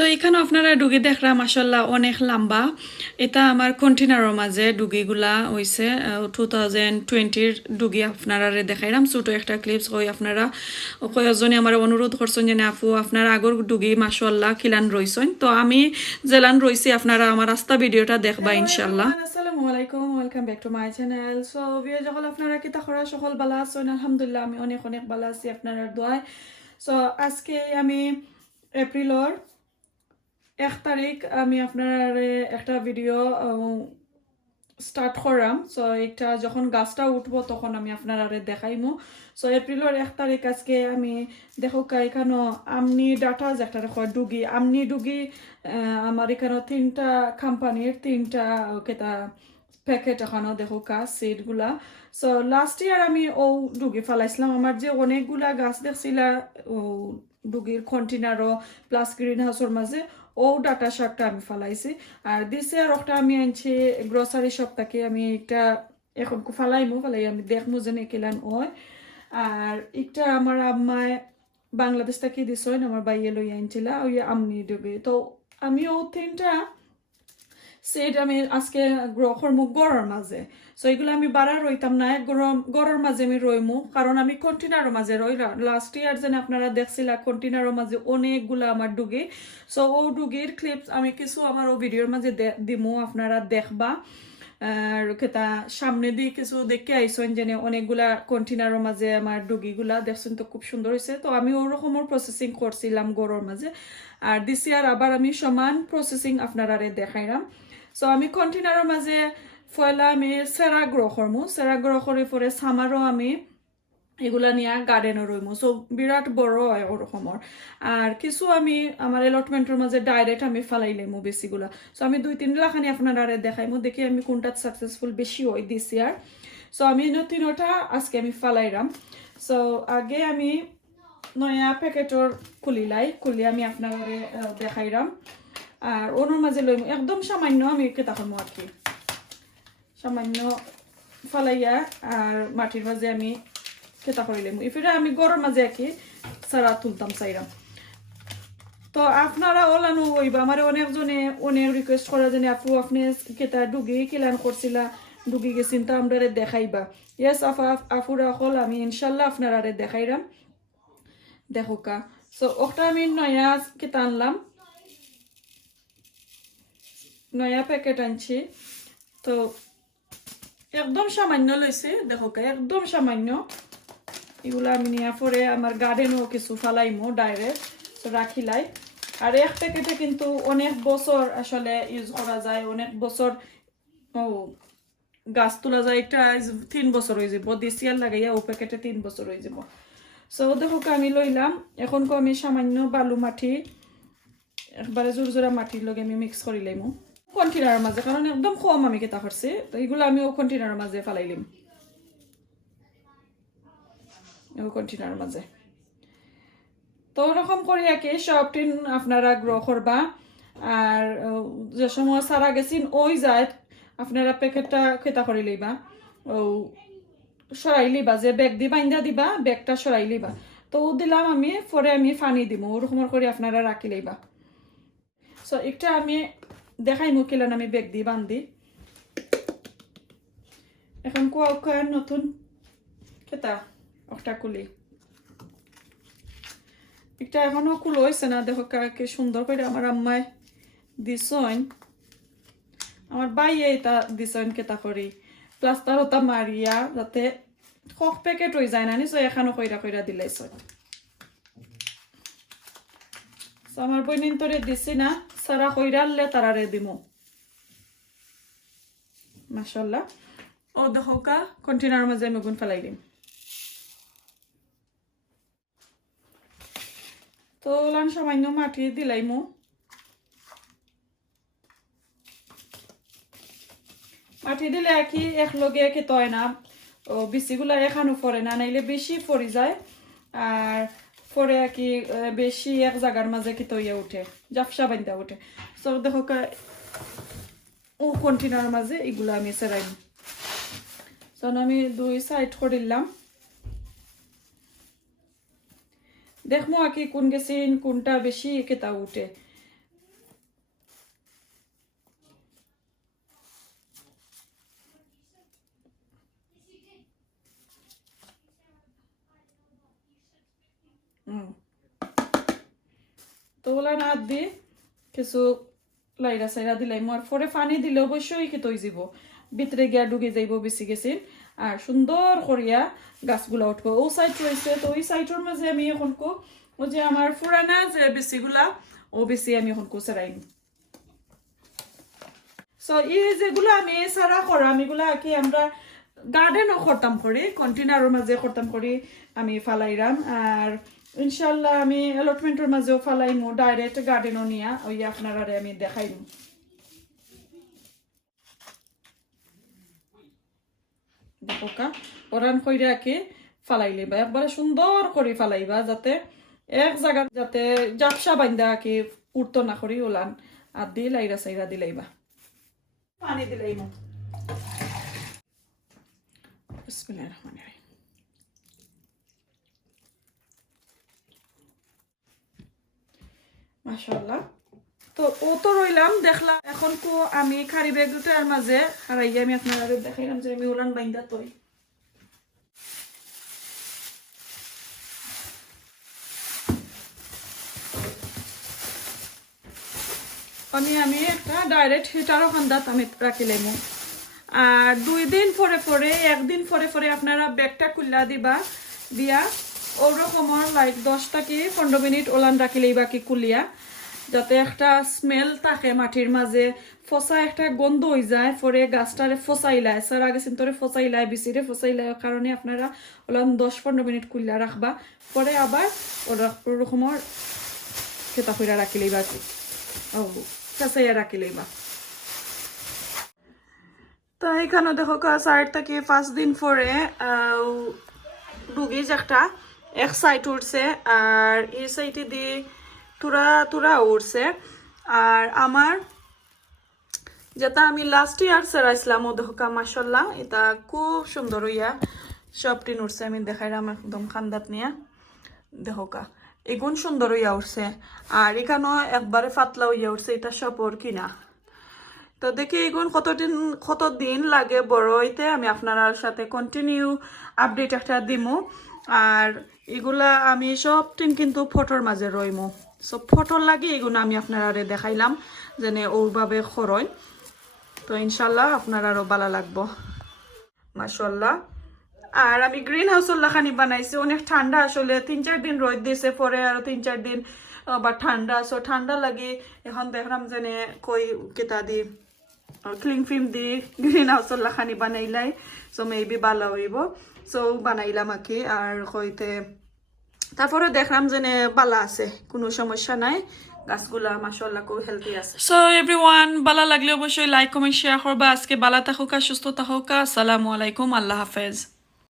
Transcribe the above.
তো এখানে আপনারা ডুগি দেখরা মাসাল্লাহ অনেক লম্বা। এটা আমার কন্টেনারের মাঝে ডুগিগুলা হইছে 2020-র ডুগি আপনারা দেখাইলাম ছোট একটা ক্লিপস হই। আপনারা কয়েকজনে আমার অনুরোধ করছেন যে আপু আপনারা আগর ডুগি মাসাল্লাহ খিলান রইছেন, তো আমি জেলান রইছি, আপনারা আমার রাস্তা ভিডিওটা দেখবা ইনশাল্লাহ। আসসালামু আলাইকুম, welcome back to my channel. So video যখন আপনারা কিতা করা সকল বালা আছেন, আলহামদুলিল্লাহ আমি অনেক অনেক বালা আছি আপনারা দোয়ায়। সো আজকে আমি এপ্রিলের 1 তারিখ আমি আপনার একটা ভিডিও স্টার্ট করলাম। সো এটা যখন গাছটা উঠবো তখন আমি আপনারা দেখাইমু। সো এপ্রিলের 1 তারিখ আজকে আমি দেখো এখানে আমনি ডাটা একটা দেখো ডুগি আমনি ডুগি আমার এখানে 3টা কোম্পানির 3টা কেতা প্যাকেট এখানে দেখো সিডগুলা। সো লাস্ট ইয়ার আমি ও ডুগি ফালাইছিলাম। আমার যে অনেকগুলা গাছ দেখছিলা ও ডুগির কন্টেনারও প্লাস গ্রিন হাউসের মাঝে ও ডাটা শাকটা আমি ফালাইছি। আর দিছে আর একটা আমি আনছি গ্রোসারি শপ থেকে। আমি একটা এখন ফালাইমু ফালাই আমি দেখমু যে কেলান ওই। আর একটা আমার আম্মায় বাংলাদেশ থেকে দিছ আমার বাইয়ে লই আনছিলা ওই আমনি ডুগি। তো আমি ও 3টা সেট আমি আজকে গ্রো করমু গড়ের মাঝে। সো এগুলো আমি বাড়া রইতাম না, গড়ের মাঝে আমি রইমু, কারণ আমি কন্টেনারের মাঝে রই। লাস্ট ইয়ার যেন আপনারা দেখছিলা কন্টেনারের মাঝে অনেকগুলো আমার ডুগি। সো ও ডুগির ক্লিপস আমি কিছু আমার ও ভিডিওর মাঝে দিমু, আপনারা দেখবা। আর কেতা সামনে দিয়ে কিছু দেখে আইসেন যে অনেকগুলা কন্টেনারের মাঝে আমার ডুগিগুলা দেখছেন, তো খুব সুন্দর হয়েছে। তো আমি ওরকমের প্রসেসিং করছিলাম গড়ের মাঝে। আর দিস ইয়ার আবার আমি সমান প্রসেসিং আপনারা দেখাইলাম। সো আমি কন্টেনারের মাঝে ফয়লা আমি সেরা গ্রো করমু, সেরা গ্রো করে পরে সামারও আমি এগুলা নিয়ে গার্ডেনও রইমু। সো বিরাট বড় হয় ওরকমর। আর কিছু আমি আমার এলটমেন্টের মাঝে ডাইরেক্ট আমি ফালাইলামু বেশিগুলা। সো আমি 2-3 লাখানি আপনারা দেখাইমু, দেখি আমি কোনটা সাকসেসফুল বেশি হয় দিস ইয়ার। সো আমি 3টা আজকে আমি ফালাইলাম। সো আগে আমি নয়া প্যাকেটর খুলি আমি আপনারা দেখাইলাম। আর ওর মাঝে লইমু একদম সামান্য আমি কেতা করমু আর কি, সামান্য ফালাইয়া আর মাটির মাঝে আমি কেতা করে লইমু। ইফিরা আমি গরম মাঝে আর কি সারা তুলতাম চাইরাম। তো আপনারা ওলানো হইবা আমার অনেকজনে অনেক রিকোয়েস্ট করা জানি আপু আপনি কেতা ডুগি কিলান করছিলা, ডুগি গেছিন তো আমরা দেখাইবা। ইয়েস আফুরা হল আমি ইনশাল্লাহ আপনারা দেখাইরাম, দেখো কা। সো ওটা আমি নয়া কেতা আনলাম, নয়া প্যাকেট আনছি। তো একদম সামান্য লইছি, দেখো একদম সামান্য। এগুলো আমি নিয়ে পরে আমার গার্ডেনও কিছু ফালাইমো ডাইরেক্ট রাখিলাই। আর এক প্যাকেটে কিন্তু অনেক বছর আসলে ইউজ করা যায়, অনেক বছর ও গাছ তোলা যায়। এটা 3 বছর হয়ে যাব, দেশিয়াল লাগাইয়া ও প্যাকেটে 3 বছর হয়ে যাব। সো দেখো আমি লইলাম। এখন আমি সামান্য বালু মাটি একবারে জোর জোড়া মাটির লগে আমি মিক্স করি লাইমু কন্টেনারের মাঝে, কারণ একদম কম আমি কেতা করছি। তো এগুলো আমি ও কন্টেনারের মাঝে ফালাইলাম, কন্টেনারের মাঝে। তো ওরকম করি আর কি সব টিন আপনারা গ্রো করবা। আর যে সময় সারা গেছিন ওই যায় আপনারা প্যাকেটটা কেতা করে লইবা, ও সরাই লিবা, যে ব্যাগ দি বাইন্দা দিবা ব্যাগটা সরাই লিবা। তো দিলাম আমি পরে আমি ফানি দিব, ওরকম করে আপনারা রাখি লইবা। সো একটা আমি দেখাই মুখিলেন আমি ব্যাগ দিয়ে বান্ধি। এখন কুয়া নতুন কেতা একটা কুলি, একটা এখনো কুলো হয়েছে না, দেখো কি সুন্দর করে আমার আম্মায় দিছন, আমার বাইয়ে এটা দিছন কেতা করি প্লাস্টার ওটা মারিয়া যাতে কক প্যাকেট হয়ে যায় না, নিশ্চয় এখানো কইরা কইরা দিলাইছ। আমার বই নিন্তরে দিছি না, সারা কইরালে তারারে দিমু মাশাআল্লাহ। ও দেখো কা কন্টেনারের মাঝে আমি গুণ ফেলাই দিম। তো লান সামান্য মাটি দিলাইমু। মাটি দিলে কি একলগে কি তয় না, ও বিচিগুলা এখানো পরে না, নাইলে বেশি পরি যায়। আর পরে কি বেশি এক জায়গার মাঝে কি তৈয়া উঠে, জাফসা বান্ধা উঠে। তো দেখো ও কন্টেনারের মাঝে এগুলো আমি সেরাইম। তখন আমি 2 সাইড করিলাম, দেখমু আর কি কোন গেছিন কোনটা বেশি কেতা উঠে। তো ওলা না দি কিছু লাইরা সাইরা দিলাই আর পরে পানি দিলে অবশ্যই খেতে হয়ে যাব ভিতরে গিয়া ডুবে যাইব বেশি গেছিল আর সুন্দর করিয়া গাছগুলা উঠবো ও সাইড রয়েছে তো ওই সাইডের মাঝে আমি এখন ও যে আমার পুরানা যে বেশিগুলা ও বেশি আমি এখন সেরাইম সো এই যেগুলো আমি সারা করাম এগুলা কি আমরা গার্ডেনও করতাম করি কন্টেনারের মাঝে করতাম করি আমি ফালাইরাম আর ইনশাল্লাহ আমি অ্যালটমেন্টের মাঝেও ফালাইমু ডাইরেক্ট গার্ডেনও নিয়া ওই আপনারা আমি দেখাইমু দেখোকা ওরান কইরা কি ফালাই লইবা একবারে সুন্দর করে ফালাইবা যাতে এক জায়গা যাতে জাপসা বান্ধা কি উঠতো না করি ওলান আর দিয়ে লাইরা সাইরা দিলাইবা পানি দিলাইমু বিসমিল্লাহির রহমানির রহিম মাশাআল্লাহ তো ও তো রইলাম দেখলাম এখন কো আমি খারি ব্যাগ দুটার মাঝে হারাই আমি আপনাদের দেখাইলাম যে আমি উলান বাইন্দা তই আমি একটা ডাইরেক্ট হিটারও খান্দাত আমি রাখিলাম আর 2 দিন পরে পরে একদিন পরে পরে আপনারা ব্যাগটা খুললা দিবা দিয়া ওরকমর লাইক 10 থেকে 15 মিনিট ওলান রাখিলেই বাকি কুলিয়া যাতে একটা স্মেল থাকে মাটির মাঝে ফসা একটা গন্ধ হয়ে যায় পরে গাছটারে ফসাইলায় সার আগে সিন্তরে ফসাইলায় বিচিরে ফসাইলায় কারণে আপনারা ওলান 10-15 মিনিট কুলিয়া রাখবা পরে আবার ওরকমর খেতা কইরা রাখিলেই বাকি ও কাঁচাইয়া রাখিলেই বা তো এখানে দেখো 4 থেকে 5 দিন পরে ডুগিজ একটা এক সাইড উঠছে আর এই সাইডে দিয়ে তুরা উঠছে আর আমার যেটা আমি লাস্ট ইয়ার সেরাইছিলাম ও দেখো মাশাআল্লাহ এটা খুব সুন্দর হইয়া সবটি উঠছে আমি দেখাইলাম একদম খান্দাত নিয়ে দেখো এগুন সুন্দর হইয়া উঠছে আর এখানেও একবারে পাতলা হইয়া উঠছে এটা সপর কিনা তো দেখি এগুন কতদিন লাগে বড় হইতে আমি আপনার সাথে কন্টিনিউ আপডেট একটা দিমু আর এগুলা আমি সব টিন কিন্তু ফটোর মাঝে রইমু সব ফটোর লাগে এগুলো আমি আপনারা দেখাইলাম যেনে ওভাবে খরয় তো ইনশাল্লাহ আপনার আরো ভালো লাগবো মাশাআল্লাহ আর আমি গ্রিন হাউসের লাখানি বানাইছি অনেক ঠান্ডা আসলে 3-4 দিন রোদ দিয়েছে পরে আরো 3-4 দিন বা ঠান্ডা সো ঠান্ডা লাগে এখন দেখলাম যেনে কই কেতা দি ক্লিং ফিল্ম দি গ্রিন হাউসের লাখানি বানাইলাই সো মেবি ভালো হইব সো বানাইলাম আকি আর কইতে তারপরে দেখলাম যেনে ভালো আছে কোনো সমস্যা নাই গাছগুলা মাশাআল্লাহ খুব হেলদি আছে সো এভরিওয়ান ভালো লাগলে অবশ্যই লাইক কমেন্ট শেয়ার করবা আজকে ভালো থাকুক সুস্থ থাকুক আসসালামু আলাইকুম আল্লাহ হাফেজ